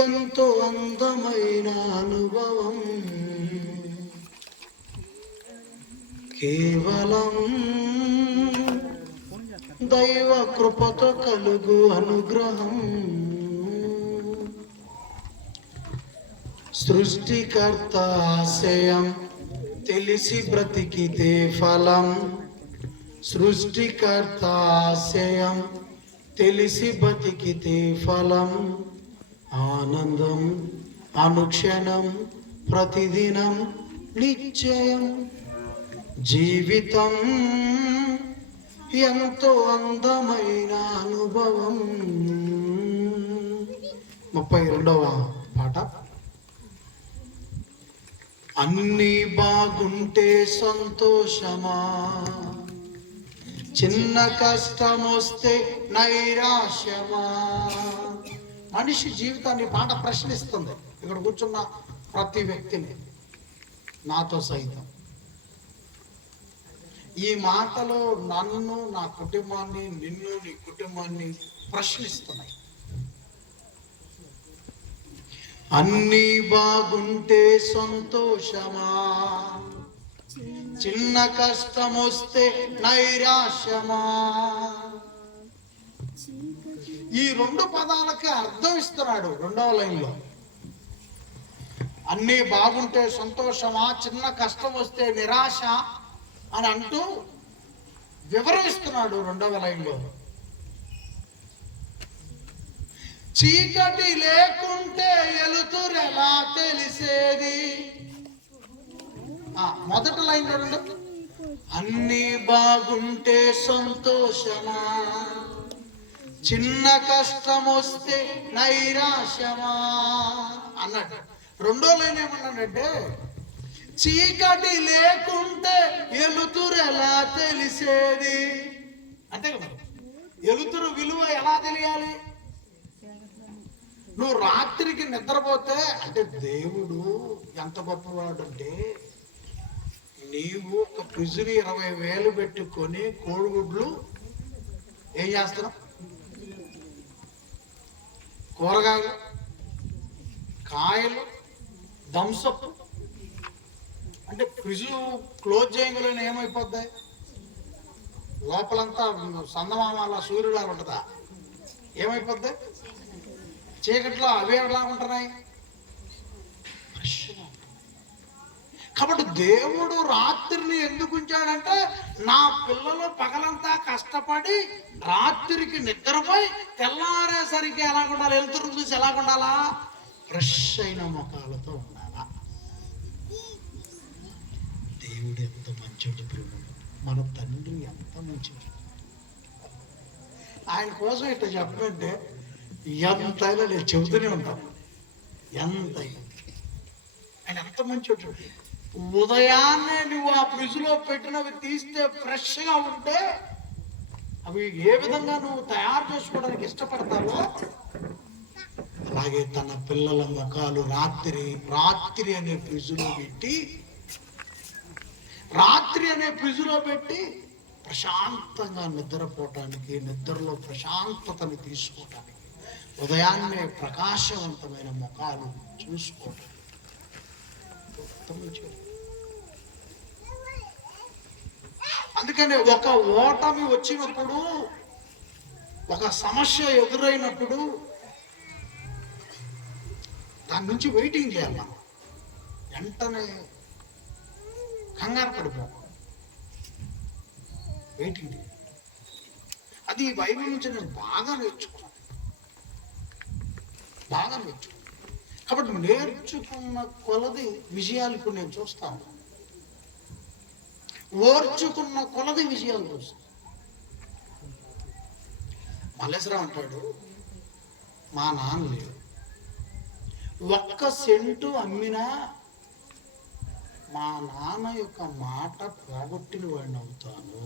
ఎంతో అందమైన అనుభవం, కేవలం దైవ కృపతో కలుగు అనుగ్రహం. సృష్టికర్త ఆశయం తెలిసి బ్రతికితే ఫలం. సృష్టికర్త ఆశయం తెలిసి బతికితే ఫలం. ఆనందం అనుక్షణం ప్రతిదినం నిశ్చయం. జీవితం ఎంతో అందమైన అనుభవం. 32వ పాట. అన్నీ బాగుంటే సంతోషమా, చిన్న కష్టం వస్తే నైరాశ్యమా. మనిషి జీవితాన్ని పాట ప్రశ్నిస్తుంది. ఇక్కడ కూర్చున్న ప్రతి వ్యక్తిని, నాతో సైతం. ఈ మాటలో నన్ను, నా కుటుంబాన్ని, నిన్ను, నీ కుటుంబాన్ని ప్రశ్నిస్తున్నాయి. అన్నీ బాగుంటే సంతోషమా, చిన్న కష్టం వస్తే నైరాశ్యమా. ఈ రెండు పదాలకి అర్థం ఇస్తున్నాడు 2వ లైన్లో. అన్నీ బాగుంటే సంతోషమా, చిన్న కష్టం వస్తే నిరాశ అని అంటూ వివరిస్తున్నాడు 2వ లైన్లో. చీకటి లేకుంటే వెలుతురెలా తెలిసేది. మొదటి లైన్ చూడండి. అన్నీ బాగుంటే సంతోషమా, చిన్న కష్టం వస్తే నైరాశ్యమా అన్నాడు. 2వ లైన్ ఏమన్నాడంటే, చీకటి లేకుంటే వెలుతురెలా తెలిసేది. అంటే వెలుతురు విలువ ఎలా తెలియాలి? నువ్వు రాత్రికి నిద్రపోతే, అంటే దేవుడు ఎంత గొప్పవాడు అంటే, నీవు ఒక ఫ్రిడ్జ్ని 20,000 పెట్టుకొని కోడిగుడ్లు ఏం చేస్తున్నావు? కూరగాయలు, కాయలు, థమ్సప్. అంటే ఫ్రిడ్జ్ క్లోజ్ చేయగలని ఏమైపోద్ది? లోపలంతా సందమామాల సూర్యులా ఉంటుందా? ఏమైపోద్ది? చీకట్లో అవే ఎలా ఉంటున్నాయి? కాబట్టి దేవుడు రాత్రిని ఎందుకు ఉంచాడంటే, నా పిల్లలు పగలంతా కష్టపడి రాత్రికి నిద్రపోయి తెల్లారేసరికి ఎలా ఉండాలి? వెలుతురు చూసి ఎలా ఉండాలా? ఫ్రెష్ అయిన ముఖాలతో ఉండాలా. దేవుడు ఎంత మంచోడు ప్రేమ, మన తండ్రి ఎంత మంచిది. ఆయన కోసం ఇట్లా చెప్పమంటే ఎంతైనా నేను చెబుతూనే ఉంటాను. ఎంతైనా ఆయన ఎంత మంచోడు. ఉదయాన్నే నువ్వు ఆ ఫ్రిడ్జ్లో పెట్టినవి తీస్తే ఫ్రెష్గా ఉంటే అవి ఏ విధంగా నువ్వు తయారు చేసుకోవడానికి ఇష్టపడతావో, అలాగే తన పిల్లల ముఖాలు రాత్రి అనే ఫ్రిడ్జ్లో పెట్టి ప్రశాంతంగా నిద్రపోవటానికి, నిద్రలో ప్రశాంతతని తీసుకోవటానికి, ఉదయాన్నే ప్రకాశవంతమైన ముఖాలు చూసుకోవటం. అందుకనే ఒక ఓటమి వచ్చినప్పుడు, ఒక సమస్య ఎదురైనప్పుడు దాని నుంచి వెయిటింగ్ చేయాలి. మనం వెంటనే కంగారు పడిపోం, వెయిటింగ్ చేయాలి. అది బైబిల్ నుంచి నేను బాగా నేర్చుకున్నాను. కాబట్టి నేర్చుకున్న కొలది విజయాలు ఇప్పుడు నేను చూస్తాను. ఓర్చుకున్న కొలది విజయాలు చూస్తాను. మల్లేశ్వరరావు అంటాడు, మా నాన్న లేడు, 1 సెంటు అమ్మినా మా నాన్న యొక్క మాట పోగొట్టిన వాడిని అవుతాను.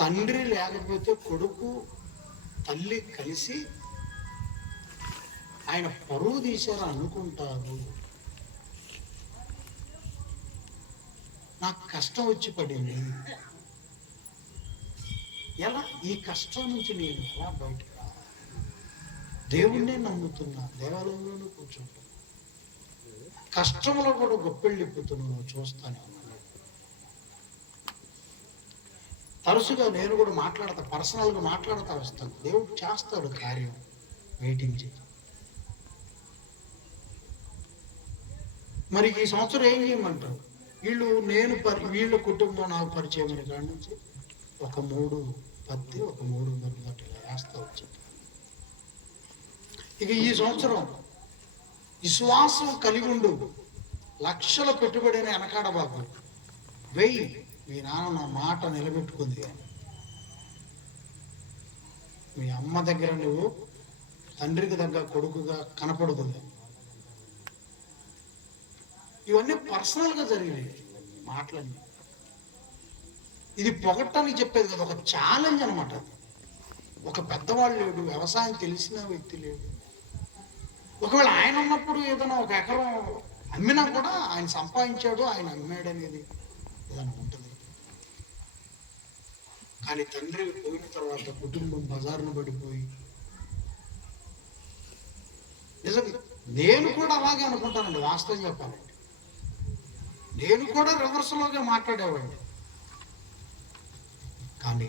తండ్రి లేకపోతే కొడుకు తల్లి కలిసి ఆయన పరువు తీశారు అనుకుంటారు. నాకు కష్టం వచ్చి పడింది, ఎలా ఈ కష్టం నుంచి నేను ఎలా బయటకు రావాలి? దేవుణ్ణే నమ్ముతున్నా, దేవాలయంలోనూ కూర్చుంటున్నా, కష్టంలో కూడా గొప్పెళ్ళిపోతున్నా, నువ్వు చూస్తానే ఉన్నాను. తరచుగా నేను కూడా పర్సనల్గా మాట్లాడతా వస్తాను. దేవుడు చేస్తాడు కార్యం, వెయిటింగ్ చేయి. మరి ఈ సంవత్సరం ఏం చేయమంటారు? వీళ్ళ కుటుంబం నాకు పరిచయం అయిన కాడి నుంచి ఒక 3 పత్తి, ఒక 3 మిరపకాయలు ఇలా వేస్తా వచ్చింది. ఇక ఈ సంవత్సరం విశ్వాసం కలిగి ఉండు, లక్షల పెట్టుబడిని వెనకాడ బాబు వెయ్యి. మీ నాన్న నా మాట నిలబెట్టుకుంది, కానీ మీ అమ్మ దగ్గర నువ్వు తండ్రికి దగ్గర కొడుకుగా కనపడదు. ఇవన్నీ పర్సనల్గా జరిగినాయి మాటలన్నీ. ఇది పొగట్టానికి చెప్పేది కదా, ఒక ఛాలెంజ్ అనమాట. ఒక పెద్దవాళ్ళు లేడు, వ్యవసాయం తెలిసిన వ్యక్తి లేడు. ఒకవేళ ఆయన ఉన్నప్పుడు ఏదైనా ఒక ఎకరం అమ్మినా కూడా ఆయన సంపాదించాడు, ఆయన అమ్మాడు అనేది ఏదైనా ఉంటుంది. కానీ తండ్రి పోయిన తర్వాత కుటుంబం బజారును పడిపోయి, నిజం నేను కూడా అలాగే అనుకుంటానండి. వాస్తవం చెప్పాలంటే నేను కూడా రివర్స్లోగా మాట్లాడేవాడిని. కానీ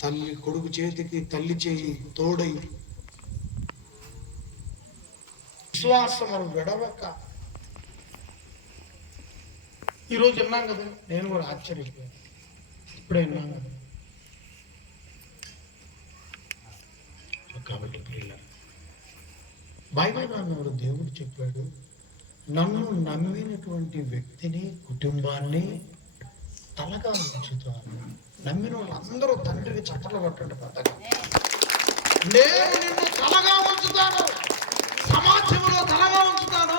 తల్లి కొడుకు చేతికి తల్లి చేయి తోడై విశ్వాసం విడవక ఈరోజు విన్నాం కదా, నేను కూడా ఆశ్చర్యపోయాను. ఇప్పుడే విన్నాం కదా. కాబట్టి బైబిల్ అన్నవాడు దేవుడు చెప్పాడు, నన్ను నమ్మినటువంటి వ్యక్తిని, కుటుంబాన్ని తలగా ఉంచుతాను. నమ్మిన వాళ్ళందరూ తండ్రికి చట్టలు పట్టండి పెద్దగా. నేను నిన్ను తలగా ఉంచుతాను, సమాజంలో తలగా ఉంచుతాను,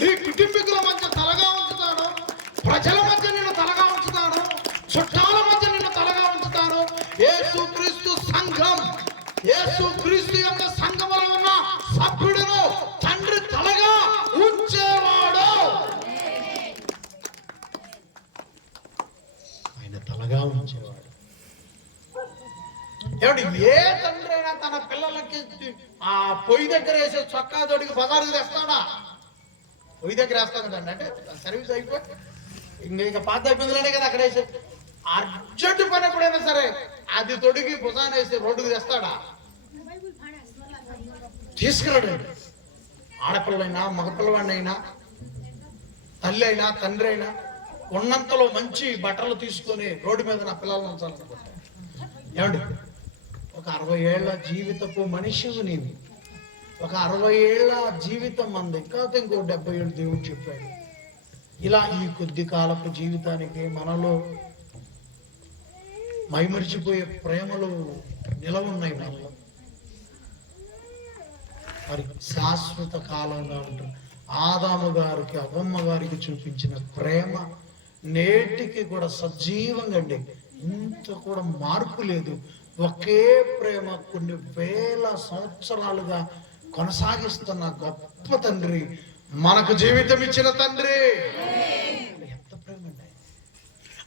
నీ కుటుంబీకుల మధ్య తలగా ఉంచుతాను, ప్రజల మధ్య నిన్ను తలగా ఉంచుతాను, చుట్టాల మధ్య నిన్ను తలగా ఉంచుతాను. యేసుక్రీస్తు సంఘం, యేసుక్రీస్తు యొక్క సంఘములో ఉన్న సభ్యుడును తండ్రి తలగా ఉంచేవాడు. ఆయన తలగా ఉంచేవాడు. ఏమండి, ఏ తండ్రి అయినా తన పిల్లలకి ఆ పొయ్యి దగ్గర వేసే చొక్కా తోడికి బజారు తెస్తాడా? పొయ్యి దగ్గర వేస్తాం కదండి, అంటే సర్వీస్ అయిపోయి ఇక పాత అయిపోయిందిలేనే కదా అక్కడ వేసే. అర్జెంటు పని ఎప్పుడైనా సరే అది తొడిగి భుజాన్ని వేసి రోడ్డుకు తెస్తాడా? తీసుకురాడండి. ఆడపిల్లైనా మగపిల్లవాడినైనా, తల్లి అయినా తండ్రి అయినా ఉన్నంతలో మంచి బట్టలు తీసుకొని రోడ్డు మీద నా పిల్లలను ఉంచాలనుకుంటాను. ఏమండి, ఒక 60 ఏళ్ల జీవితపు మనిషివి నీవు, ఒక 60 ఏళ్ల జీవితం మంది, కాకపోతే ఇంకో 70 ఏళ్ళు దేవుడు చెప్పాడు. ఇలా ఈ కొద్ది కాలపు జీవితానికి మనలో మైమరిచిపోయే ప్రేమలు నిలవున్నాయి మనలో. మరి శాశ్వత కాలంగా ఉంటుంది. ఆదాము గారికి అవ్వమ్మ గారికి చూపించిన ప్రేమ నేటికి కూడా సజీవంగా అండి. ఇంత కూడా మార్పు లేదు. ఒకే ప్రేమ కొన్ని వేల సంవత్సరాలుగా కొనసాగిస్తున్న గొప్ప తండ్రి, మనకు జీవితం ఇచ్చిన తండ్రి. ఎంత ప్రేమ అండి!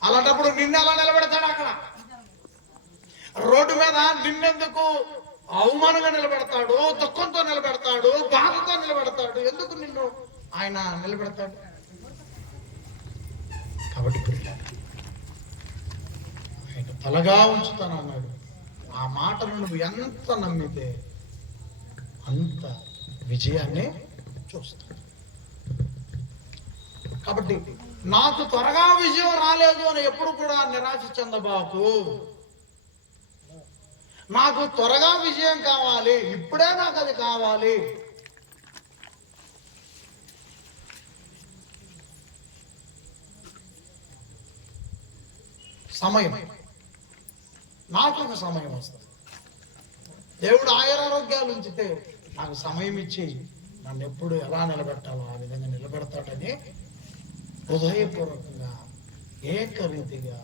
అలాంటప్పుడు నిన్ను ఎలా నిలబెడతాడు? అక్కడ రోడ్డు మీద నిన్నెందుకు అవమానంగా నిలబెడతాడు, దుఃఖంతో నిలబెడతాడు, బాధతో నిలబెడతాడు. ఎందుకు నిన్ను ఆయన నిలబెడతాడు? కాబట్టి ఆయన తలగా ఉంచుతాను అన్నాడు. ఆ మాటను నువ్వు ఎంత నమ్మితే అంత విజయాన్ని చూస్తావు. కాబట్టి నాకు త్వరగా విజయం రాలేదు అని ఎప్పుడు కూడా నిరాశ చెందబాకు. నాకు త్వరగా విజయం కావాలి, ఇప్పుడే నాకు అది కావాలి. సమయం, నాకు ఒక సమయం వస్తుంది. దేవుడు ఆయురారోగ్యాలు ఉంచితే నాకు సమయం ఇచ్చి నన్ను ఎప్పుడు ఎలా నిలబెట్టాలో ఆ విధంగా నిలబెడతాడని హృదయపూర్వకంగా ఏకరీతిగా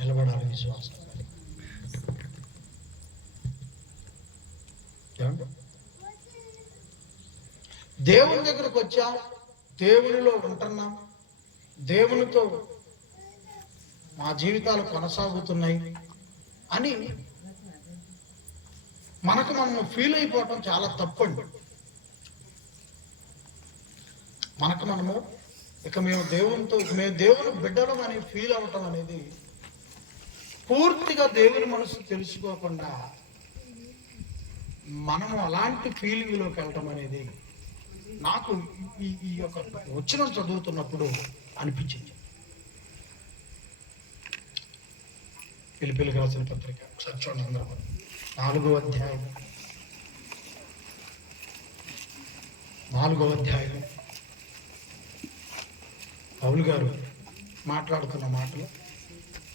నిలబడాలి విశ్వాసం. దేవుని దగ్గరకు వచ్చాం, దేవునిలో ఉంటున్నాం, దేవునితో మా జీవితాలు కొనసాగుతున్నాయి అని మనకు మనం ఫీల్ అయిపోవటం చాలా తప్పండి. మనకు మనము మేము దేవుని బిడ్డలం అని ఫీల్ అవ్వటం అనేది పూర్తిగా దేవుని మనసు తెలుసుకోకుండా మనము అలాంటి ఫీలింగ్లోకి వెళ్ళటం అనేది నాకు ఈ యొక్క వచనం చదువుతున్నప్పుడు అనిపించింది. ఫిలిప్పీయులకు రాసిన పత్రిక ఒకసారి చూడండి అందరూ. 4వ అధ్యాయం 4వ అధ్యాయం పౌలు గారు మాట్లాడుతున్న మాటలు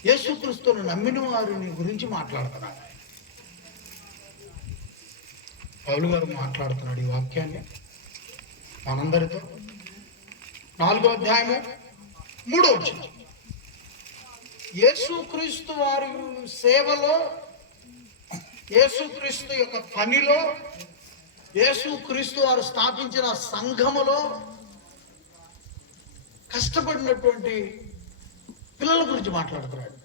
యేసుక్రీస్తును నమ్మిన వారిని గురించి మాట్లాడుతున్నారు. పౌలు గారు మాట్లాడుతున్నాడు ఈ వాక్యాన్ని మనందరితో. 4వ అధ్యాయము 3వ వచనం. యేసుక్రీస్తు వారి సేవలో, యేసుక్రీస్తు యొక్క పనిలో, యేసుక్రీస్తు వారు స్థాపించిన సంఘములో కష్టపడినటువంటి పిల్లల గురించి మాట్లాడుతున్నాడు,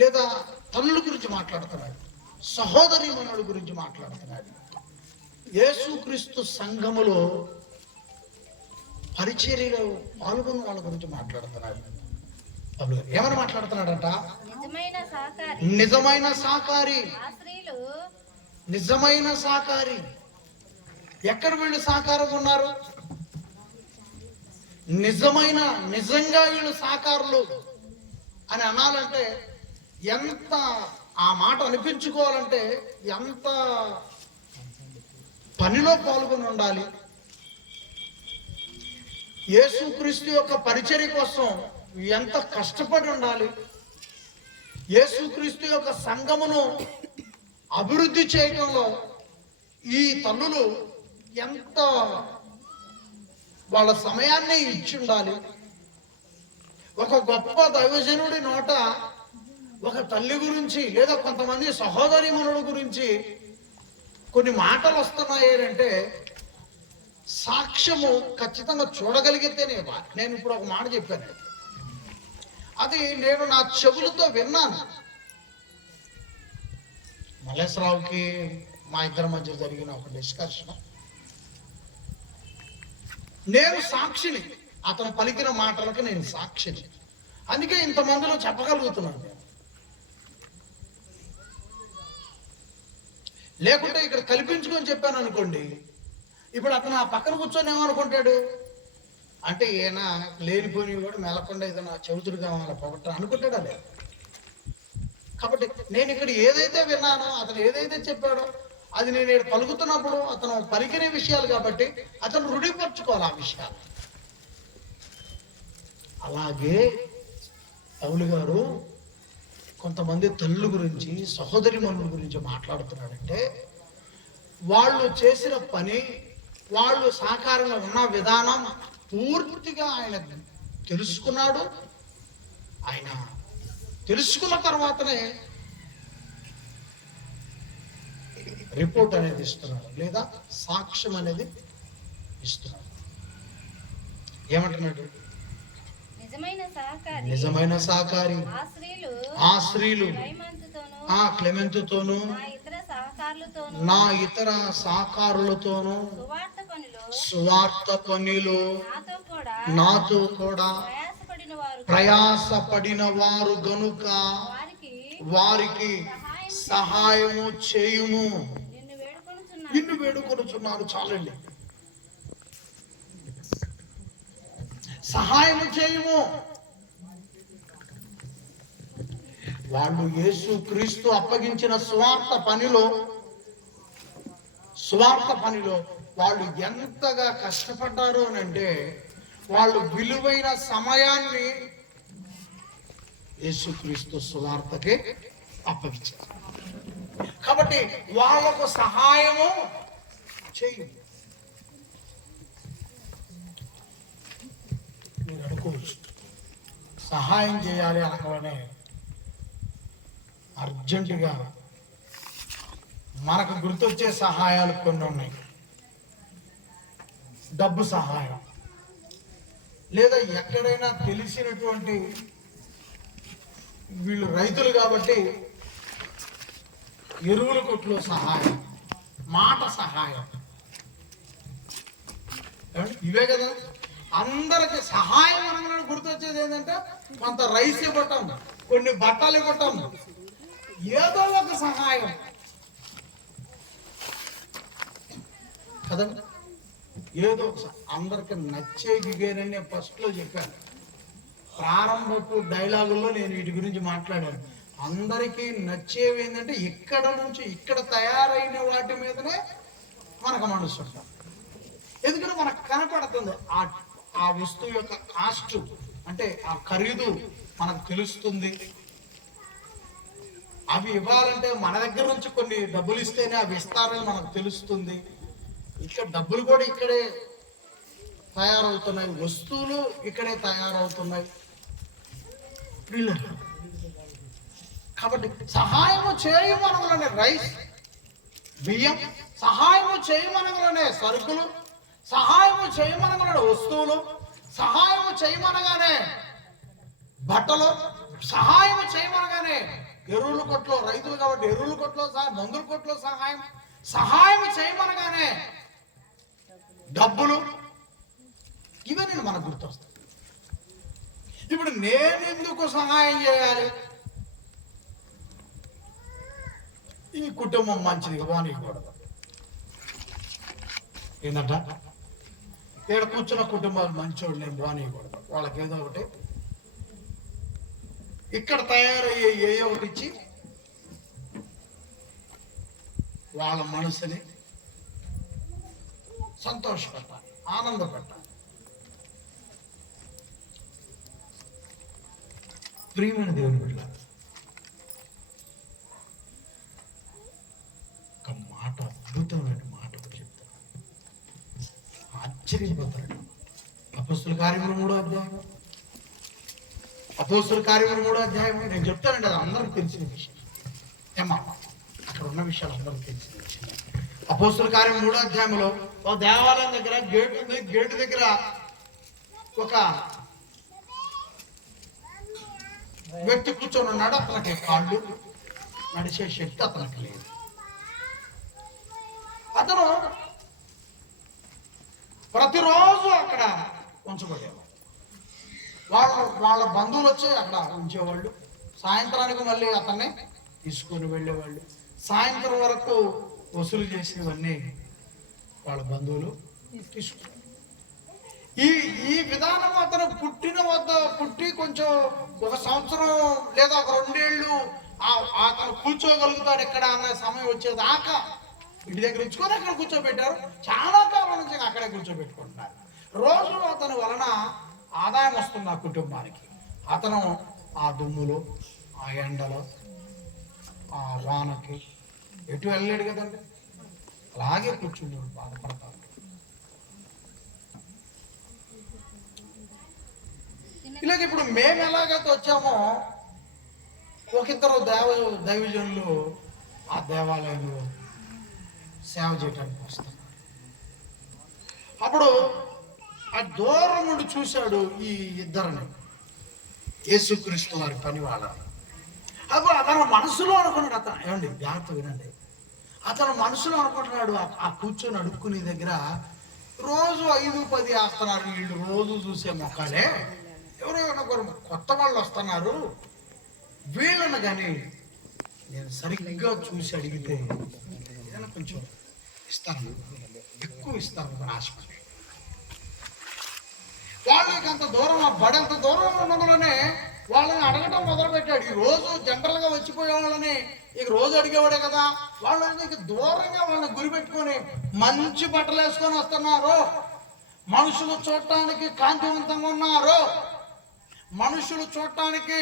లేదా తల్లుల గురించి మాట్లాడుతున్నాడు, సహోదరి మనుల గురించి మాట్లాడుతున్నాడు. యేసుక్రీస్తు సంఘములో పరిచర్యలో పాల్గొన్న వాళ్ళ గురించి మాట్లాడుతున్నాడు. ఏమని మాట్లాడుతున్నాడంట? నిజమైన సాకారి. నిజమైన సాకారి. ఎక్కడ వీళ్ళు సాకారం ఉన్నారు? నిజంగా వీళ్ళు సాకారులు అని అనాలంటే ఎంత, ఆ మాట అనిపించుకోవాలంటే ఎంత పనిలో పాల్గొని ఉండాలి. యేసుక్రీస్తు యొక్క పరిచర్య కోసం ఎంత కష్టపడి ఉండాలి. యేసుక్రీస్తు యొక్క సంఘమును అభివృద్ధి చేయడంలో ఈ తల్లులు ఎంత వాళ్ళ సమయాన్ని ఇచ్చి ఉండాలి. ఒక గొప్ప దైవజనుడి నోట ఒక తల్లి గురించి లేదా కొంతమంది సహోదరీమణుల గురించి కొన్ని మాటలు వస్తున్నాయి అంటే సాక్ష్యము ఖచ్చితంగా చూడగలిగితేనే. నేను ఇప్పుడు ఒక మాట చెప్పాను, అది నేను నా చెవులతో విన్నాను. మల్లేశ్వరరావుకి మా ఇద్దరి మధ్య జరిగిన ఒక డిస్కషన్. నేను సాక్షిని, అతను పలికిన మాటలకు నేను సాక్షిని. అందుకే ఇంతమందిలో చెప్పగలుగుతున్నాను. లేకుంటే ఇక్కడ కల్పించుకొని చెప్పాను అనుకోండి, ఇప్పుడు అతను ఆ పక్కన కూర్చొని ఏమనుకుంటాడు అంటే, ఈయన లేనిపోయి కూడా మెలకుండా ఏదైనా చెబుతుడు కావాలా పొగట్ట అనుకుంటాడా లేదు. కాబట్టి నేను ఇక్కడ ఏదైతే విన్నానో, అతను ఏదైతే చెప్పాడో అది నేను పలుకుతున్నప్పుడు అతను పలికిన విషయాలు కాబట్టి అతను రుడిపరుచుకోవాలి ఆ విషయాలు. అలాగే పౌలు గారు కొంతమంది తల్లుల గురించి, సహోదరీమణుల గురించి మాట్లాడుతున్నాడంటే వాళ్ళు చేసిన పని, వాళ్ళు సహకారంగా ఉన్న విధానం పూర్తిగా ఆయన తెలుసుకున్నాడు. ఆయన తెలుసుకున్న తర్వాతనే రిపోర్ట్ అనేది ఇస్తున్నాడు, లేదా సాక్ష్యం అనేది ఇస్తున్నాడు. ఏమంటున్నాడు? నిజమైన సహకారి. ఆ స్త్రీలు ఆ క్లెమెంతుతోను నా ఇతర సహకారులతోనూ సువార్త పనిలో నాతో కూడా ప్రయాసపడిన వారు గనుక వారికి సహాయము చేయుము. నిన్ను వేడుకొనుచున్నాను. చాలండి. సహాయము చేయుము. వాళ్ళు యేసుక్రీస్తు అప్పగించిన సువార్త పనిలో వాళ్ళు ఎంతగా కష్టపడ్డారు అని అంటే, వాళ్ళు విలువైన సమయాన్ని యేసుక్రీస్తు సువార్తకే అప్పగించారు. కాబట్టి వాళ్ళకు సహాయము చేయి. మీరు అనుకోవచ్చు, సహాయం చేయాలి అనగానే అర్జెంటుగా మనకు గుర్తొచ్చే సహాయాలు కొన్ని ఉన్నాయి. డబ్బు సహాయం, లేదా ఎక్కడైనా తెలిసినటువంటి వీళ్ళు రైతులు కాబట్టి ఎరువుల కొట్లో సహాయం, మాట సహాయం, ఇవే కదా అందరికి సహాయం అనగానే గుర్తొచ్చేది ఏంటంటే కొంత రైస్ ఇవ్వటం, కొన్ని బట్టలు ఇవ్వటం, ఏదో ఒక సహాయం కదండి. ఏదో అందరికి నచ్చేది ఇవేనని నేను ఫస్ట్లో చెప్పాను. ప్రారంభపు డైలాగుల్లో నేను వీటి గురించి మాట్లాడాను. అందరికీ నచ్చేవి ఏంటంటే ఇక్కడ నుంచి ఇక్కడ తయారైన వాటి మీదనే మనకు మనసు ఉంటాం. ఎందుకంటే మనకు కనపడుతుంది ఆ వస్తువు యొక్క కాస్ట్, అంటే ఆ ఖరీదు మనకు తెలుస్తుంది. అవి ఇవ్వాలంటే మన దగ్గర నుంచి కొన్ని డబ్బులు ఇస్తేనే అవి ఇస్తారని మనకు తెలుస్తుంది. ఇక్కడ డబ్బులు కూడా ఇక్కడే తయారవుతున్నాయి, వస్తువులు ఇక్కడే తయారవుతున్నాయి. కాబట్టి సహాయము చేయమనగానే రైస్, బియ్యం, సహాయము చేయమనగానే సరుకులు, సహాయము చేయమనగానే వస్తువులు, సహాయము చేయమనగానే బట్టలు, సహాయము చేయమనగానే ఎరువుల కొట్లో, రైతులు కాబట్టి ఎరువుల కొట్లో సహాయం, మందుల కొట్లో సహాయం, సహాయం చేయమనగానే డబ్బులు, ఇవన్నీ మనకు గుర్తొస్తాయి. ఇప్పుడు నేను ఎందుకు సహాయం చేయాలి? ఈ కుటుంబం మంచిదిగా పోనీయకూడదు. ఏంటంట ఇక్కడ కూర్చున్న కుటుంబాలు మంచోళ్ళు నేను పోనీయకూడదు. వాళ్ళకి ఏదో ఒకటి ఇక్కడ తయారయ్యే ఏదో ఒకటి ఇచ్చి వాళ్ళ మనసుని సంతోషపెట్టాలి, ఆనందపెట్టాలి. ప్రియమైన దేవుని బిడ్డలారా, ఒక మాట, అద్భుతమైన మాట చెప్తాను, ఆశ్చర్యపోతాడు. అపోస్తుల కార్యములు 3వ అధ్యాయం, అపోస్తుల కార్యములు 3వ అధ్యాయం నేను చెప్తానండి. అది అందరికి తెలిసిన విషయం. ఏమా అక్కడ ఉన్న విషయాలు అందరికి తెలిసిన విషయం. అపోస్తుల కార్యం 3వ అధ్యాయంలో ఒక దేవాలయం దగ్గర గేట్ ఉంది. గేటు దగ్గర ఒక వ్యక్తి కూర్చొని ఉన్నాడు. అతనికి కాళ్ళు నడిచే శక్తి అతనికి లేదు. అతను ప్రతిరోజు అక్కడ ఉంచబడేవాడు. వాళ్ళ బంధువులు వచ్చి అక్కడ ఉంచేవాళ్ళు. సాయంత్రానికి మళ్ళీ అతన్ని తీసుకొని వెళ్ళేవాళ్ళు. సాయంత్రం వరకు వసూలు చేసినవన్నీ వాళ్ళ బంధువులు తీసుకున్నారు. ఈ విధానం అతను పుట్టి కొంచెం 1 సంవత్సరం లేదా ఒక 2 ఏళ్ళు అతను కూర్చోగలుగుతాడు ఎక్కడ అన్న సమయం వచ్చేదాకా ఇంటి దగ్గర ఉంచుకొని అక్కడ కూర్చోబెట్టారు. చాలా కాలం నుంచి అక్కడే కూర్చోబెట్టుకుంటున్నారు. రోజు అతని వలన ఆదాయం వస్తుంది ఆ కుటుంబానికి. అతను ఆ దుమ్ములో, ఆ ఎండలో, ఆ వానకి ఎటు వెళ్ళలేడు కదండి. అలాగే కూర్చున్నాడు, బాధపడతాడు. ఇలాగ ఇప్పుడు మేము ఎలాగైతే వచ్చామో ఒకిద్దరు దైవజనులు ఆ దేవాలయంలో సేవ చేయడానికి వస్తున్నారు. అప్పుడు ఆ దూరం నుండి చూశాడు ఈ ఇద్దరిని, యేసుక్రీస్తు వారి పని వాళ్ళని. అప్పుడు అతను మనసులో అనుకున్నాడు, అతను ఏమండి జాగ్రత్త వినండి, అతను మనసులో అనుకుంటున్నాడు, ఆ కూర్చొని అడుక్కునే దగ్గర రోజు 5-10 వేస్తున్నారు వీళ్ళు, రోజు చూసే మొక్కలే, ఎవరో ఒకరు కొత్త వాళ్ళు వస్తున్నారు, వీళ్ళను కానీ నేను సరిగ్గా చూసి అడిగితే ఏదైనా కొంచెం ఇస్తాను, ఎక్కువ ఇస్తాను ఆశపడి. వాళ్ళకి అంత దూరం, ఆ బడంత దూరం ఉన్నందులోనే వాళ్ళని అడగటం మొదలుపెట్టాడు. ఈ రోజు జనరల్గా వచ్చిపోయే వాళ్ళని ఇక రోజు అడిగేవాడే కదా. వాళ్ళని ఇక దూరంగా వాళ్ళని గురిపెట్టుకొని మంచి బట్టలు వేసుకొని వస్తున్నారు, మనుషులు చూడటానికి కాంతివంతంగా ఉన్నారు, మనుషులు చూడటానికి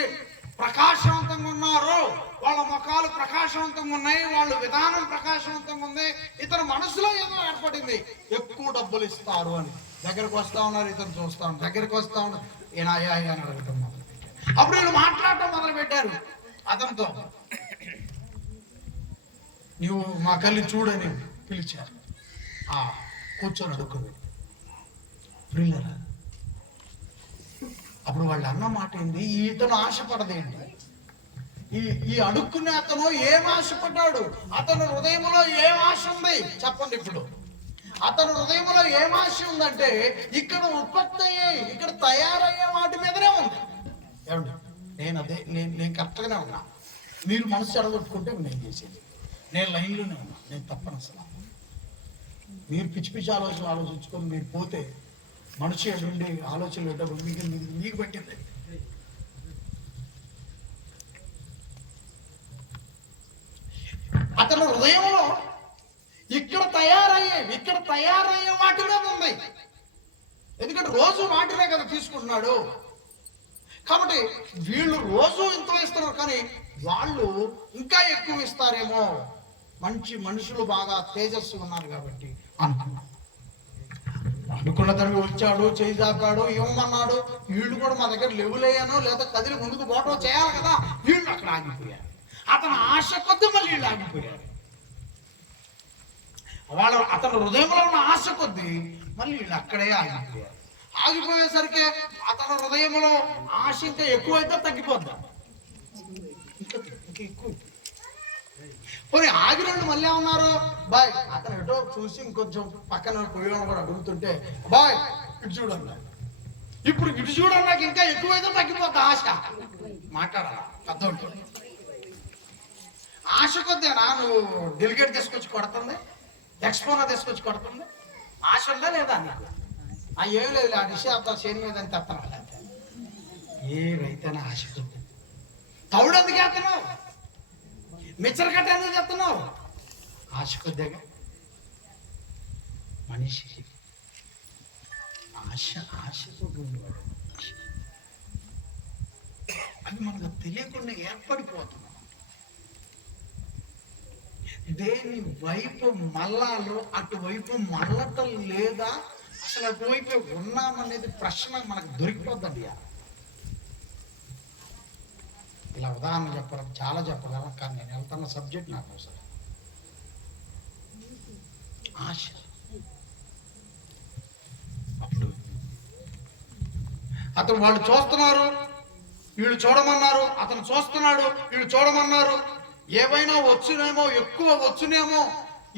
ప్రకాశవంతంగా ఉన్నారు, వాళ్ళ ముఖాలు ప్రకాశవంతంగా ఉన్నాయి, వాళ్ళ విధానం ప్రకాశవంతంగా ఉంది. ఇతను మనసులో ఏదో ఏర్పడింది, ఎక్కువ డబ్బులు ఇస్తారు అని. దగ్గరకు వస్తా ఉన్నారు, ఇతను చూస్తా ఉన్నారు, దగ్గరికి వస్తా ఉన్నారు, ఏనాయా అని అడగటం మొదలుపెట్టారు. అప్పుడు వీళ్ళు మాట్లాడటం మొదలు పెట్టారు అతనితో. నువ్వు మా కళ్ళు చూడని పిలిచారు. కూర్చొని అడుక్కుని ప్రియులరా, అప్పుడు వాళ్ళు అన్న మాట ఏంది, ఇతను ఆశపడదేంటి, ఈ ఈ అడుక్కునే అతను ఏం ఆశపడ్డాడు? అతను హృదయంలో ఏం ఆశ ఉంది చెప్పండి. ఇప్పుడు అతను హృదయంలో ఏం ఆశ ఉందంటే ఇక్కడ ఉత్పత్తి అయ్యే, ఇక్కడ తయారయ్యే వాటి మీదనే ఉంది. ఏమండి, నేను కరెక్ట్గానే ఉన్నా. మీరు మనసు చెడగొట్టుకుంటే నేను చేసేది, నేను లైన్లోనే ఉన్నా, నేను తప్పను అసలు. మీరు పిచ్చి పిచ్చి ఆలోచించుకొని మీరు పోతే మనిషి ఎటువంటి ఆలోచనలు ఎటువంటి మీకు పట్టింది. అతను హృదయంలో ఇక్కడ తయారయ్యే వాటి మీద ఉంది. ఎందుకంటే రోజు వాటినే కదా తీసుకుంటున్నాడు. కాబట్టి వీళ్ళు రోజు ఇంత ఇస్తున్నారు, కానీ వాళ్ళు ఇంకా ఎక్కువ ఇస్తారేమో. మంచి మనుషులు బాగా తేజస్సు ఉన్నారు కాబట్టి అనుకున్న తనకి వచ్చాడు, చేయి దాపాడు, ఇవ్వమన్నాడు. వీళ్ళు కూడా మా దగ్గర లెవులయ్యానో లేదా కదిలి ముందుకు పోవటం చేయాలి కదా, వీళ్ళు అక్కడ ఆగిపోయారు. అతను ఆశ కొద్ది మళ్ళీ వీళ్ళు ఆగిపోయారు. అతను హృదయంలో ఉన్న ఆశ కొద్ది మళ్ళీ వీళ్ళు అక్కడే ఆగిపోయారు. ఆగిపోయేసరికి అతను హృదయంలో ఆశ ఇంకా ఎక్కువైతే తగ్గిపోద్దాం, ఇంకా ఎక్కువ. పోనీ ఆగిరండి మళ్ళీ ఉన్నారు. బాయ్ అతను ఎటో చూసి ఇంకొంచెం పక్కన పోయడం కూడా అడుగుతుంటే బాయ్ ఇటు చూడన్నారు. ఇప్పుడు ఇటు చూడన్నాక ఇంకా ఎక్కువైతే తగ్గిపోద్ది ఆశ. మాట్లాడాలా పెద్ద ఆశ కొద్దేనా నువ్వు డెలిగేట్ తీసుకొచ్చి కొడుతుంది, ఎక్స్పోనర్ తీసుకొచ్చి కొడుతుంది. ఆశ ఉందా లేదా నీకు? ఏమి లేదు, ఆ డిష్ అంతా చేని మీద అని తెస్తాను. ఏ రైతైనా ఆశ కొద్ది. తౌడు ఎందుకు వేస్తున్నావు? మిచ్చర్ కట్ట ఎందుకు చెప్తున్నావు? ఆశ కొద్దిగా. మనిషి ఆశతో ఉండేవాడు. అది మనకు తెలియకుండా ఏర్పడిపోతున్నాం. దేని వైపు మళ్ళాలో అటువైపు మళ్ళటం లేదా, అసలు అటువైపు ఉన్నామనేది ప్రశ్న మనకు దొరికిపోద్దండి. ఇలా ఉదాహరణ చెప్పడం చాలా చెప్పగలం, కానీ నేను వెళ్తున్న సబ్జెక్ట్ నాకు అవసరం. ఆశ. అప్పుడు అతను వాళ్ళు చూస్తున్నారు, వీళ్ళు చూడమన్నారు. అతను చూస్తున్నాడు, వీళ్ళు చూడమన్నారు. ఏవైనా వచ్చునేమో, ఎక్కువ వచ్చునేమో,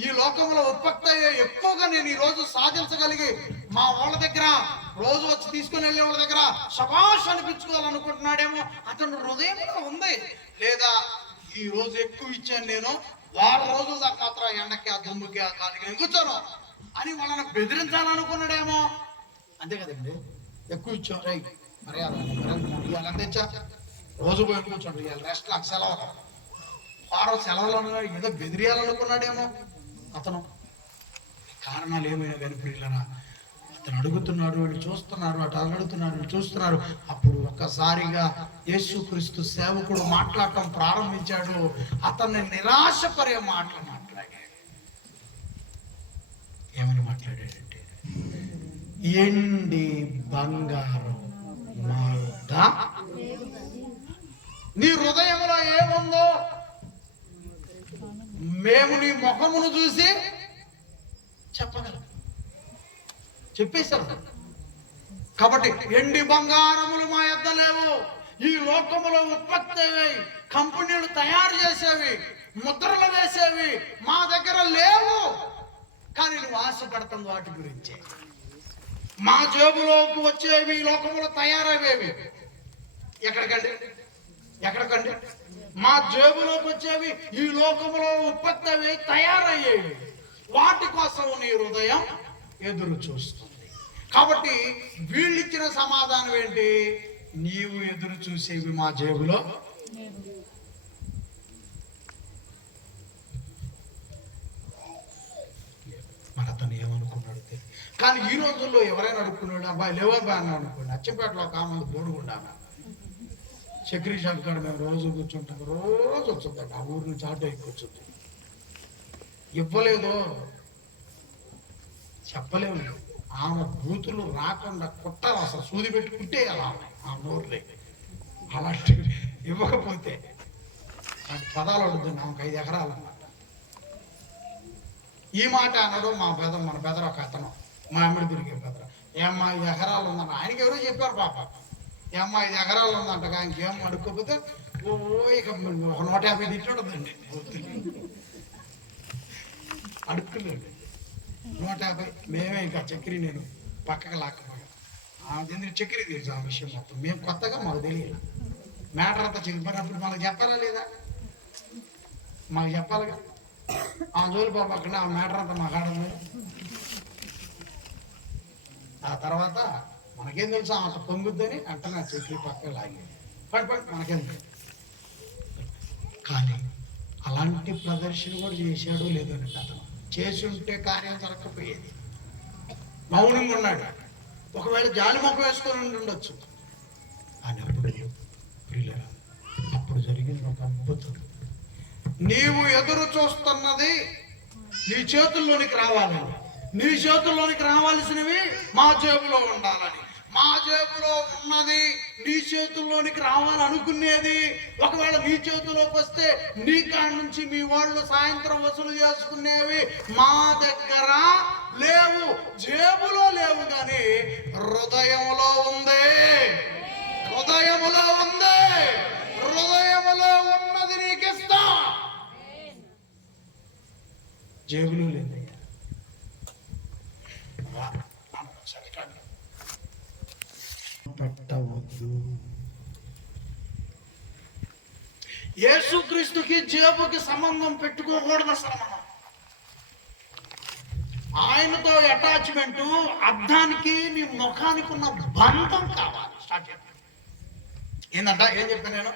ఈ లోకంలో ఉత్పత్తి అయ్యే ఎక్కువగా నేను ఈ రోజు సాధించగలిగి మా వాళ్ళ దగ్గర రోజు వచ్చి తీసుకుని వెళ్ళే వాళ్ళ దగ్గర శభాష్ అనిపించుకోవాలనుకుంటున్నాడేమో. అతను హృదయంలో ఉంది. లేదా ఈ రోజు ఎక్కువ ఇచ్చాను నేను, వారం రోజుల దాకా మాత్రం ఎండకి ఆ దుమ్ముకి ఆ కాలికి నేను కూర్చోను అని వాళ్ళని బెదిరించాలనుకున్నాడేమో. అంతే కదండి, ఎక్కువ ఇచ్చాం రై మర్యాద ఇవాళ తెచ్చా, రోజు పోయి కూర్చోండి, ఇవాళ రెస్ట్ నాకు సెలవు, వారం సెలవులు ఏదో బెదిరియాలనుకున్నాడేమో అతను. కారణాలు ఏమైనా వెనుపిల్లరా, అతను అడుగుతున్నాడు, వీళ్ళు చూస్తున్నారు, అటు అడుగుతున్నారు, వీళ్ళు చూస్తున్నారు. అప్పుడు ఒక్కసారిగా యేసుక్రీస్తు సేవకుడు మాట్లాడటం ప్రారంభించాడు. అతన్ని నిరాశపరే మాటలు మాట్లాడాడు. ఏమని మాట్లాడాడంటే, ఎండి బంగారం మా యొద్ద, నీ హృదయంలో ఏముందో మేము నీ ముఖమును చూసి చెప్పగలం. చెప్పేశారు. కాబట్టి ఎండి బంగారములు మా యొద్ద లేవు. ఈ లోకములో ఉత్పత్తి అయ్యేవి, కంపెనీలు తయారు చేసేవి, ముద్రలు వేసేవి మా దగ్గర లేవు. కానీ నువ్వు ఆశపడుతుంది వాటి గురించి. మా జేబులోకి వచ్చేవి ఈ లోకములో తయారయ్యేవి. ఎక్కడికండి మా జేబులోకి వచ్చేవి ఈ లోకములో ఉత్పత్తి అవి తయారయ్యేవి. వాటి కోసం నీ హృదయం ఎదురు చూస్తుంది. కాబట్టి వీళ్ళిచ్చిన సమాధానం ఏంటి? నీవు ఎదురు చూసేవి మా జేబులో. మన అతను ఏమనుకున్నాడు? కానీ ఈ రోజుల్లో ఎవరైనా అడుక్కున్నాడు, అబ్బాయి లేవబ్బా అని అనుకోండి. అచ్చంపేటలో ఒక ఆమె బోడుగుండాను, చక్రీ షాప్ మేము రోజు కూర్చుంటాం. రోజు వచ్చుద్దండి, ఆ ఊరు నుంచి ఆటో ఎక్కొచ్చుద్ది. ఇవ్వలేదో చెప్పలేము. ఆమె బూతులు రాకుండా కుట్టాలి, అసలు సూది పెట్టి కుట్టేయాలి ఆ నోర్లే. అలాంటి ఇవ్వకపోతే నాకు పదాలు అడుగుతుంది. ఆమెకు 5 ఎకరాలు అన్నమాట. ఈ మాట అన్నాడు మన బెదర ఒక అతను, మా అమ్మడి తిరిగే బెదర. ఏమ్మా 5 ఎకరాలు ఉందన్న, ఆయనకి ఎవరో చెప్పారు పాప. ఏమ్మా 5 ఎకరాలు ఉందంట, ఇంకేం అడుక్కోకపోతే ఇక 150 తిట్టుండదండి అడుక్కున్నాడు 150. మేమే ఇంకా చక్రి నేను పక్కకు లాక్కపోయాం. ఎందుకు చక్రి తెలుసు ఆ విషయం మొత్తం. మేము కొత్తగా మాకు తెలియదు మ్యాటర్ అంతా చెప్పినప్పుడు మనకు చెప్పాలా లేదా? మాకు చెప్పాలిగా. ఆ జోలి బాబు అక్కడ ఆ మ్యాటర్ అంతా మాకు ఆడదు. ఆ తర్వాత మనకేం తెలుసా అంత పొంగుద్దని అంటే నా చక్రి పక్కకు లాగి పడి మనకేం తెలుసు. కానీ అలాంటి ప్రదర్శన కూడా చేశాడో లేదో అని అతను చేసి ఉంటే కార్యం జరగకపోయేది. మౌనంగా ఉన్నాడు. ఒకవేళ జాలి మొక్క వేసుకొని ఉండొచ్చు. అని అప్పుడు జరిగింది ఒక అద్భుతం. నీవు ఎదురు చూస్తున్నది నీ చేతుల్లోనికి రావాలని, నీ చేతుల్లోనికి రావాల్సినవి మా జేబులో ఉండాలని, మా జేబులో ఉన్నది నీ చేతుల్లోనికి రావాలనుకునేది ఒకవేళ నీ చేతిలోకి వస్తే నీ కాడి నుంచి మీ వాళ్ళు సాయంత్రం వసూలు చేసుకునేవి మా దగ్గర లేవు, జేబులో లేవు, కానీ హృదయంలో ఉంది. హృదయములో ఉంది. హృదయములో ఉన్నది నీకు ఇస్తా. జేబులో లేదు. పెట్టవద్దు. యేసుక్రీస్తుకి జేబుకి సంబంధం పెట్టుకోకూడదు అసలు. మనం ఆయనతో అటాచ్మెంట్, అద్దానికి నీ ముఖానికి ఉన్న బంధం కావాలి. స్టార్ట్ చేయండి. ఏందంట ఏం చెప్పాను నేను?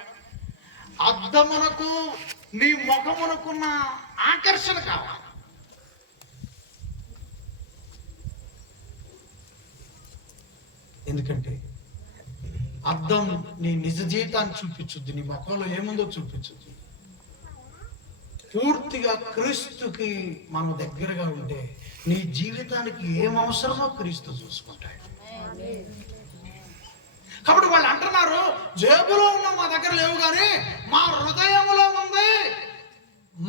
అద్దమునకు నీ ముఖమునకున్న ఆకర్షణ కావాలి. ఎందుకంటే అద్దం నీ నిజ జీవితాన్ని చూపించుద్ది, నీ ముఖంలో ఏముందో చూపించుద్ది. పూర్తిగా క్రీస్తుకి మనం దగ్గరగా ఉంటే నీ జీవితానికి ఏం అవసరమో క్రీస్తు చూసుకుంటాడు. కాబట్టి వాళ్ళు అంటున్నారు జేబులో ఉన్న మా దగ్గర లేవు, కానీ మా హృదయములో ఉంది.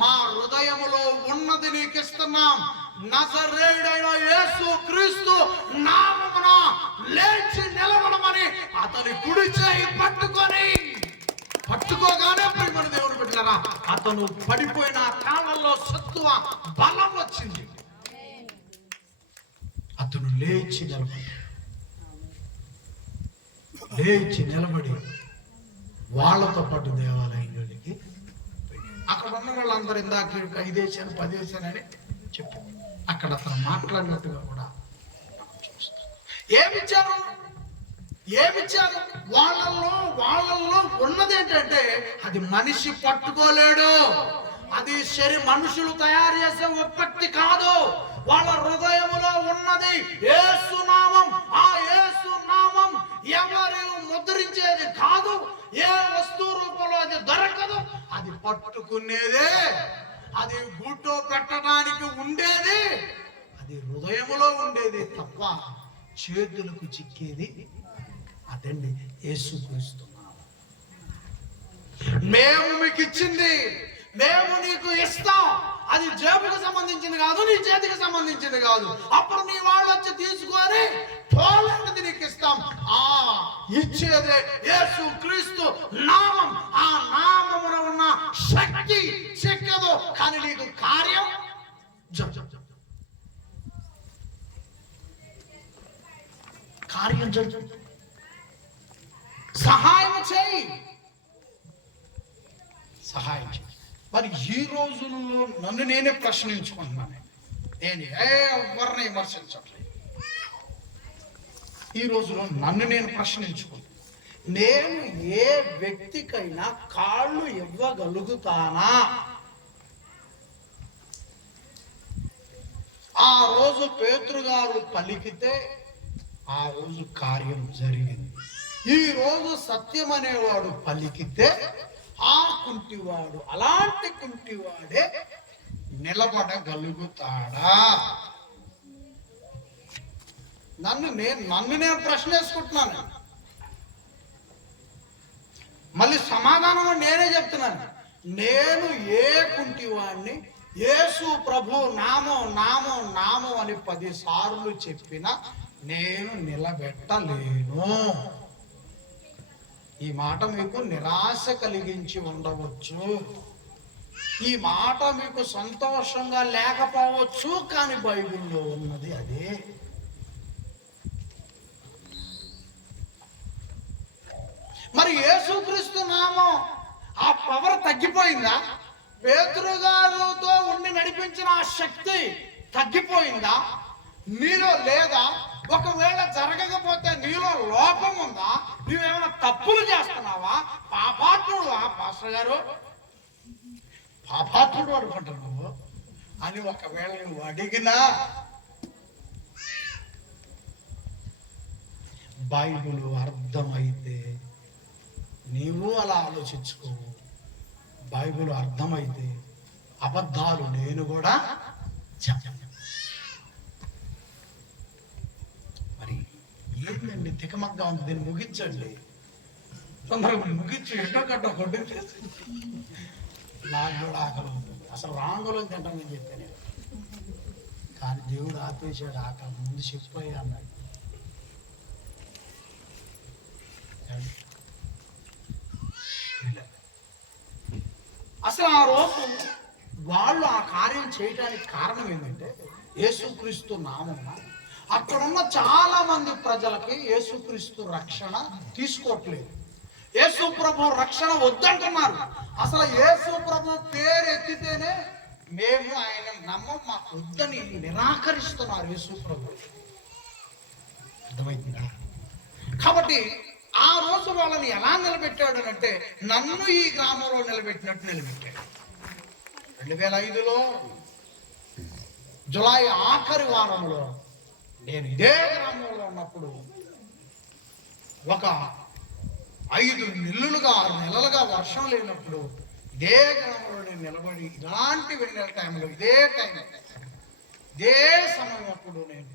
మా హృదయములో ఉన్నది నీకు ఇస్తున్నాం. నజరేయుడైన యేసు క్రీస్తు నామమున లేచి నిలబడమని అతని కుడి చేయి పట్టుకోగానే ప్రియమైన దేవుని బిడ్డలారా, అతను పడిపోయిన కాళ్ళలో సత్తువ బలం వచ్చింది. అతను లేచి నిలబడి వాళ్ళతో పాటు దేవాలయంలోనికి అక్కడ ఉన్న వాళ్ళందరూ ఇందాక 5 వేసాను 10 వేసానని చెప్పు. అక్కడ అతను మాట్లాడినట్టుగా కూడా ఏమిచ్చారు? వాళ్ళల్లో ఉన్నది ఏంటంటే అది మనిషి పట్టుకోలేడు. అది మనుషులు తయారు చేసే ఉత్పత్తి కాదు. వాళ్ళ హృదయములో ఉన్నది యేసునామం. ఆ యేసునామం ఎవరు ముద్రించేది కాదు. ఏ వస్తువు రూపంలో అది దొరకదు. అది పట్టుకునేదే, అది గూటో పెట్టడానికి ఉండేది, అది హృదయములో ఉండేది తప్ప చేతులకు చిక్కేది అదండి యేసుక్రీస్తు. మేము మీకు ఇచ్చింది, మేము నీకు ఇస్తాం. అది జేబుకు సంబంధించింది కాదు, నీ చేతికి సంబంధించింది కాదు. అప్పుడు నీ వాళ్ళు వచ్చి తీసుకొని పోలేనిది నీకు ఇస్తాం. ఆ ఇచ్చేదే యేసుక్రీస్తు నామం. ఆ నామములో ఉన్న శక్తి చెక్కదు, కానీ నీకు కార్యం జరుగుతుంది. సహాయం చేయి. మరి ఈ రోజుల్లో నన్ను నేనే ప్రశ్నించుకుంటున్నాను. నేను ఎవరిని విమర్శించట్లేదు. ఈ రోజులో నన్ను నేను ప్రశ్నించుకుంటున్నాను. నేను ఏ వ్యక్తికైనా కాళ్ళు ఇవ్వగలుగుతానా? ఆ రోజు పేతురు గారు పలికితే ఆ రోజు కార్యం జరిగింది. ఈ రోజు సత్యం అనేవాడు పలికితే ఆ కుంటివాడు, అలాంటి కుంటివాడే నిలబడగలుగుతాడా? నన్ను నేను ప్రశ్న వేసుకుంటున్నాను. మళ్ళీ సమాధానం నేనే చెప్తున్నాను. నేను ఏ కుంటివాడిని యేసు ప్రభు నామం అని 10 సార్లు చెప్పినా నేను నిలబెట్టలేను. ఈ మాట మీకు నిరాశ కలిగించి ఉండవచ్చు, ఈ మాట మీకు సంతోషంగా లేకపోవచ్చు, కానీ బైబిల్లో ఉన్నది అదే. మరి యేసుక్రీస్తు నామం ఆ పవర్ తగ్గిపోయిందా? పేతురు గారితో ఉండి నడిపించిన ఆ శక్తి తగ్గిపోయిందా? నీలో లేదా? ఒకవేళ జరగకపోతే నీలో లోపం ఉందా? నువ్వేమైనా తప్పులు చేస్తున్నావా? పాపాత్ముడువా పాస్టర్ గారు? పాపాత్ముడు అనుకుంటావు నువ్వు అని ఒకవేళ నువ్వు అడిగినా, బైబిల్ అర్థమైతే నీవు అలా ఆలోచించుకోవు. బైబిల్ అర్థమైతే అబద్ధాలు నేను కూడా చెప్పను. మరి ఏంటండి తికమగ్గా ఉంది, దీన్ని ముగించండి తొందరగా ముగించి ఎక్కగడ్డ కొట్టు. నాకు కూడా ఆకలి ఉంటుంది, అసలు రాంగులో తింటానని చెప్పాను నేను, కానీ దేవుడు ఆపేశాడు. ఆకలి ముందు చెప్పాయి అన్నాడు. అసలు ఆ రోజు వాళ్ళు ఆ కార్యం చేయడానికి కారణం ఏంటంటే యేసుక్రీస్తు నామం. అక్కడున్న చాలా మంది ప్రజలకి యేసుక్రీస్తు రక్షణ తీసుకోవట్లేదు. యేసు ప్రభు రక్షణ వద్దంటున్నారు. అసలు యేసు ప్రభు పేరు ఎత్తితేనే మేము ఆయన నమ్మం, మాకు వద్దని నిరాకరిస్తున్నారు యేసు ప్రభు. అర్థమవుతుందా? కాబట్టి ఆ రోజు వాళ్ళని ఎలా నిలబెట్టాడు అంటే నన్ను ఈ గ్రామంలో నిలబెట్టినట్టు నిలబెట్టాడు. 2005లో జులై ఆఖరి వారంలో నేను ఇదే గ్రామంలో ఉన్నప్పుడు ఒక 5 నెలలుగా 6 నెలలుగా వర్షం లేనప్పుడు ఇదే గ్రామంలో నేను నిలబడి ఇలాంటి వెన్నెల టైంలో ఇదే సమయం అప్పుడు నేను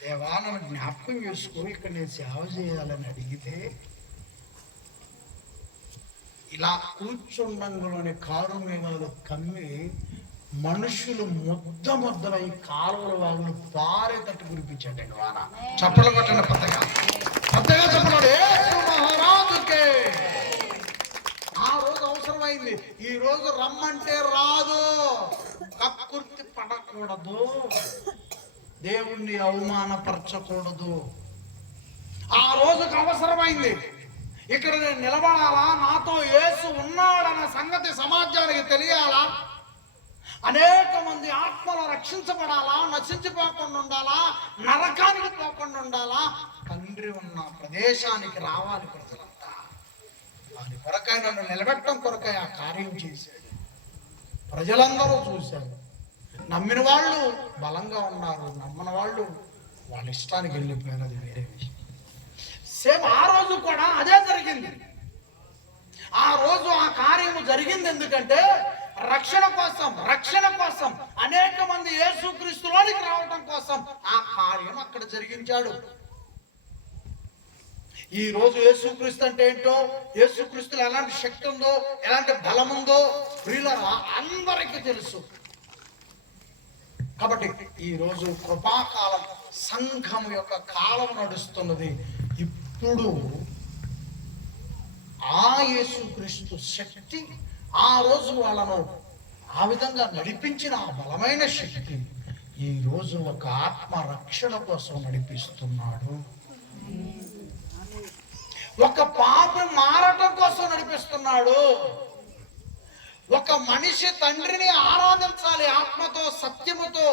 దేవా నన్ను జ్ఞాపకం చేసుకో, ఇక్కడ నేను సేవ చేయాలని అడిగితే ఇలా కూర్చుండంలోని కారు మేఘాలు కమ్మి మనుషులు ముద్దలై కాలువల వాగులు పారేటట్టు కురిపించండి వాన. చప్పలు కొట్టండి, పెద్దగా చెప్పండి. మహారాజుకే ఆ రోజు అవసరమైంది. ఈ రోజు రమ్మంటే రాదు, కక్కుర్తి పడకూడదు, దేవుణ్ణి అవమానపరచకూడదు. ఆ రోజుకు అవసరమైంది. ఇక్కడ నేను నిలబడాలా, నాతో యేసు ఉన్నాడన్న సంగతి సమాజానికి తెలియాలా, అనేక మంది ఆత్మలు రక్షించబడాలా, నశించిపోకుండా ఉండాలా, నరకానికి పోకుండా ఉండాలా, తండ్రి ఉన్న ప్రదేశానికి రావాలి ప్రజలంతా. దాని కొరకై నన్ను నిలబెట్టడం కొరకై ఆ కార్యం చేశాడు. ప్రజలందరూ చూశారు. నమ్మిన వాళ్ళు బలంగా ఉన్నారు, నమ్మని వాళ్ళు వాళ్ళ ఇష్టానికి వెళ్ళిపోయారు, అది వేరే విషయం. సేమ్ ఆ రోజు కూడా అదే జరిగింది. ఆ రోజు ఆ కార్యము జరిగింది ఎందుకంటే రక్షణ కోసం అనేక మంది యేసుక్రీస్తులోనికి రావడం కోసం ఆ కార్యం అక్కడ జరిగించాడు. ఈ రోజు యేసుక్రీస్తు అంటే ఏంటో, యేసుక్రీస్తులో ఎలాంటి శక్తి ఉందో, ఎలాంటి బలం ఉందో ప్రియులారా అందరికీ తెలుసు. కాబట్టి ఈ రోజు కృపాకాలం, సంఘం యొక్క కాలం నడుస్తున్నది. ఇప్పుడు ఆ యేసుక్రీస్తు శక్తి ఆ రోజు వాళ్ళను ఆ విధంగా నడిపించిన ఆ బలమైన శక్తి ఈ రోజు ఒక ఆత్మ రక్షణ కోసం నడిపిస్తున్నాడు. ఒక పాపం మారటం కోసం నడిపిస్తున్నాడు. ఒక మనిషి తండ్రిని ఆరాధించాలి ఆత్మతో, సత్యముతో,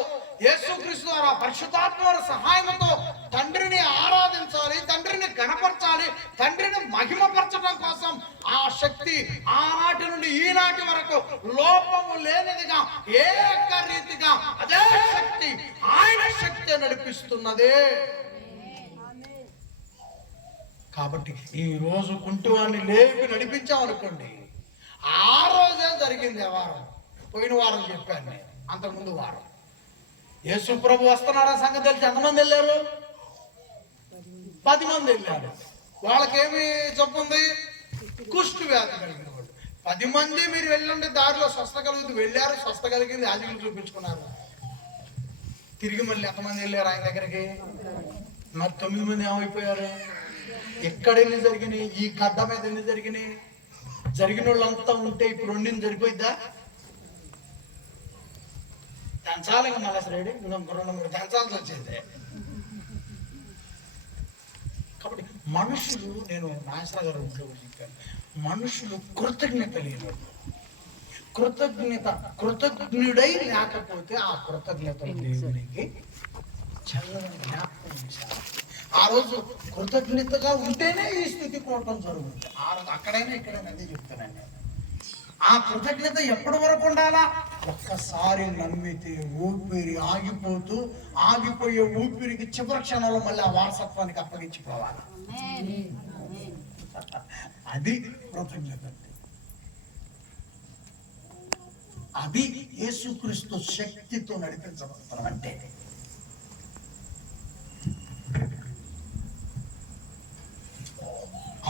యేసుక్రీస్తు ద్వారా పరిశుద్ధాత్మ వారి సహాయంతో తండ్రిని ఆరాధించాలి, తండ్రిని గణపరచాలి, తండ్రిని మహిమపరచడం కోసం ఆ శక్తి ఆనాటి నుండి ఈనాటి వరకు లోపము లేనిదిగా ఏకరీతిగా అదే శక్తి, ఆయన శక్తి నడిపిస్తున్నదే. కాబట్టి ఈ రోజు కుంటివాడిని లేపి నడిపించామనుకోండి, ఆ రోజే జరిగింది. వారం పోయిన వారం చెప్పాను నేను, అంతకుముందు వారం యేసు ప్రభు వస్తున్నాడన్న సంగతి తెలిసి ఎంతమంది వెళ్ళారు? 10 మంది వెళ్ళారు. వాళ్ళకేమి జబ్బు ఉంది? కుష్టు వ్యాధి కలిగిన వాళ్ళు. 10 మంది మీరు వెళ్ళండి, దారిలో స్వస్థ కలుగుతుంది. వెళ్ళారు, స్వస్థ కలిగింది, ఆజీలు చూపించుకున్నారు. తిరిగి మళ్ళీ ఎంతమంది వెళ్ళారు ఆయన దగ్గరికి? మరి 9 మంది ఏమైపోయారు? ఎక్కడ ఎన్ని జరిగినాయి, ఈ గడ్డ మీద ఎన్ని జరిగినాయి, జరిగిన వాళ్ళంతా ఉంటే ఇప్పుడు రెండింది సరిపోయిద్దా? దంచాలి ఇంకా మళ్ళీ రెడీ రెండు మూడు దంచాల్సి వచ్చేది. కాబట్టి మనుషులు, నేను నాగేశ్వర గారు ఇంట్లో చెప్పాను, మనుషులు కృతజ్ఞత లేని, కృతజ్ఞుడై లేకపోతే ఆ కృతజ్ఞతలు దేవునికి చల్లని జ్ఞాపకం చేశారు. ఆ రోజు కృతజ్ఞతగా ఉంటేనే ఈ స్థితి కోవటం జరుగుతుంది. ఆ రోజు అక్కడైనా ఇక్కడైనా అదే చెప్తున్నాను నేను. ఆ కృతజ్ఞత ఎప్పటి వరకు ఉండాలా? ఒక్కసారి నమ్మితే ఊపిరి ఆగిపోతూ, ఆగిపోయే ఊపిరికి చివరి క్షణంలో మళ్ళీ ఆ వారసత్వానికి అప్పగించిపోవాలి. అది కృతజ్ఞత. అది యేసుక్రీస్తు శక్తితో నడిపించబడతాం అంటే.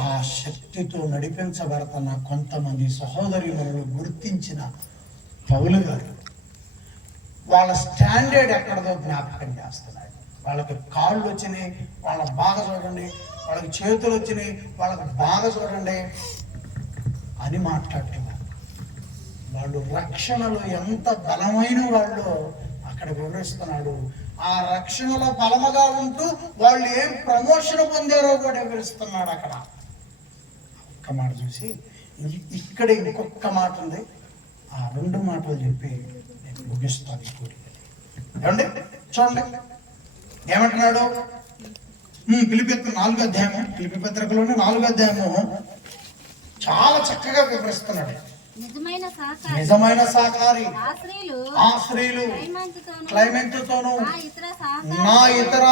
ఆ శక్తితో నడిపించబడుతున్న కొంతమంది సహోదరులను గుర్తించిన పౌలు గారు వాళ్ళ స్టాండర్డ్ ఎక్కడదో జ్ఞాపకం చేస్తున్నాడు. వాళ్ళకి కాళ్ళు వచ్చినాయి, వాళ్ళ బాగా చూడండి, వాళ్ళకి చేతులు వచ్చినాయి, వాళ్ళకి బాగా చూడండి అని మాట్లాడుతున్నారు. వాళ్ళు రక్షణలో ఎంత బలమైన వాళ్ళు అక్కడ వివరిస్తున్నాడు. ఆ రక్షణలో బలముగా ఉంటూ వాళ్ళు ఏం ప్రమోషన్ పొందారో కూడా వివరిస్తున్నాడు. అక్కడ ఒక్క మాట చూసి ఇక్కడ ఇంకొక మాట ఉంది, ఆ రెండు మాటలు చెప్పి నేను ముగిస్తాను. ఏమండి చూడండి ఏమంటున్నాడు. ఫిలిప్పీ 4వ అధ్యాయము, ఫిలిప్పీ పత్రికలోనే 4వ అధ్యాయము చాలా చక్కగా వివరిస్తున్నాడు. నిజమైన సహకారి ఆ స్త్రీలు క్లైమెంట్తోనూ నా ఇతర